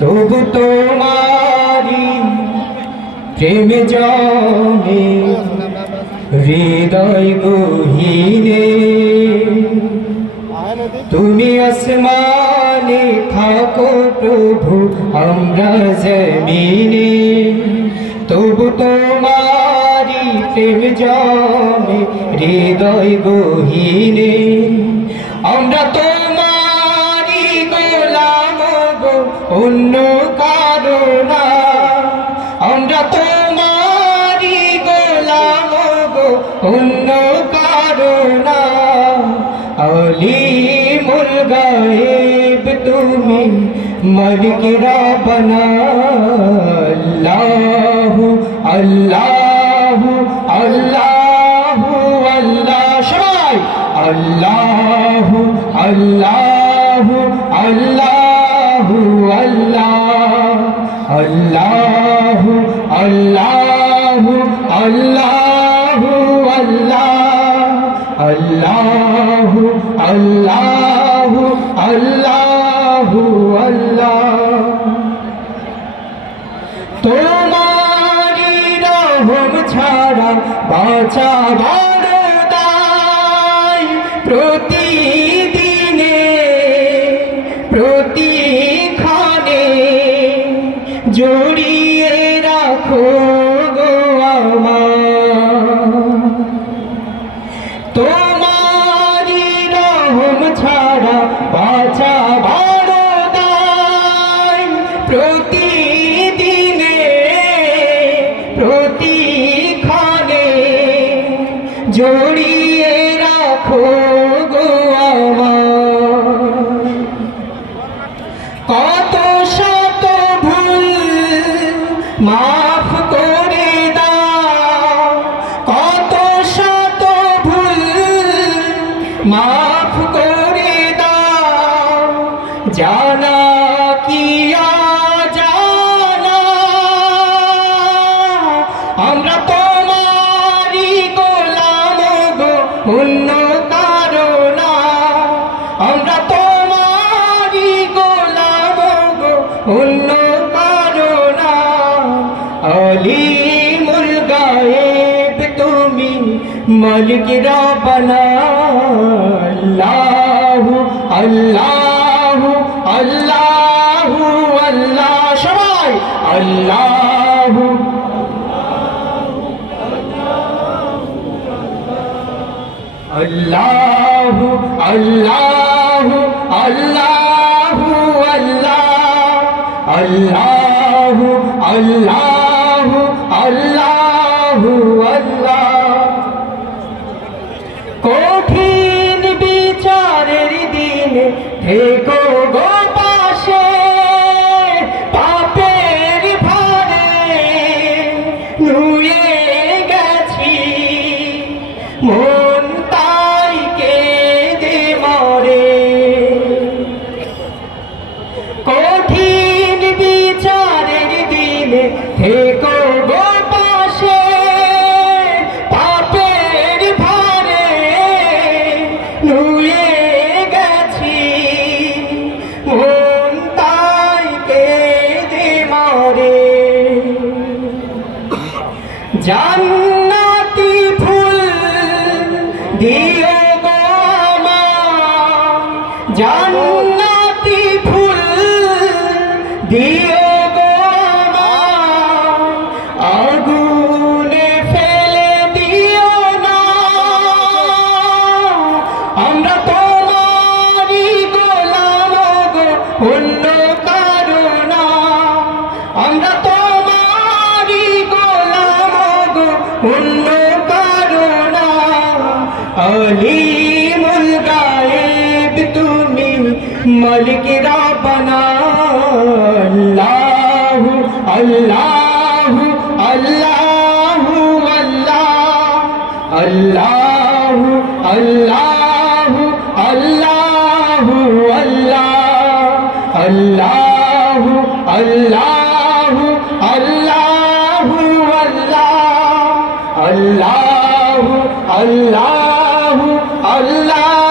তবু তোমারি প্রেম জমে হৃদয় গহীনে। তুমি আসমানে থাকো প্রভু, আমরা জমিনে। তবু তোমারি প্রেম জমে হৃদয় গহীনে। আমরা তোমারি গোলাম গো, অন্য কারো না। আমরা তোমারি গোলাম গো, অন্য কারো না। আলিমুল গায়েব তুমি, মালিক রব্বানা। আল্লাহু আল্লাহু আল্লাহু আল্লাহ, সবাই আল্লাহু আল্লাহু আল্লাহু আল্লাহ। আল্লাহু আল্লাহু আল্লাহু আল্লাহ। আল্লাহু আল্লাহু আল্লাহু আল্লাহ। তোমারি রহম ছাড়া বাঁচা বড় দায়। প্রতিদিনে প্রতিক্ষণে জড়িয়ে রাখো গো আমার। তোমারি রহম ছাড়া বাঁচা বড় দায়। প্রতিদিনে প্রতিক্ষণে জড়িয়ে রাখো গো আমার। কত শত ভুল মাফ করে দাও, কত শত ভুল মাফ করে দাও। জানা কি অজানা, আমরা তোমারি গোলাম গো, অন্য কারো না। আমরা তোমারি গোলাম গো, অন্য কারো না। আলিমুল গায়েব তুমি, মালিক রব্বানা। আল্লাহু আল্লাহু আল্লাহু আল্লাহ, সবাই আল্লাহু আল্লাহু আল্লাহু আল্লাহু আল্লাহ। আল্লাহু আল্লাহু আল্লাহু আল্লাহ। কঠিন বিচারের দিনে থেকো গো পাশে। পাপের ভারে নুয়ে গেছি, মন তাই কেঁদে মরে। কঠিন বিচারের দিনে থেকো গো পাশে। পাপের ভারে নুয়ে গেছি, মন তাই কেঁদে মরে। জান্নাতি ফুল দিও গো আমার, জান্নাতি ফুল দিও গো আমার। আগুনে ফেলে দিও না, আমরা তোমারি গোলাম গো, অন্য কারো না। আমরা তোমারি গোলাম গো, অন্য কারো না। আলিমুল গায়েব তুমি, মালিক রব্বানা। আল্লাহু আল্লাহু আল্লাহু আল্লাহ। আল্লাহু আল্লাহু আল্লাহু আল্লাহ। আল্লাহু আল্লাহু আল্লাহু আল্লাহ। আল্লাহু আল্লাহু আল্লাহ।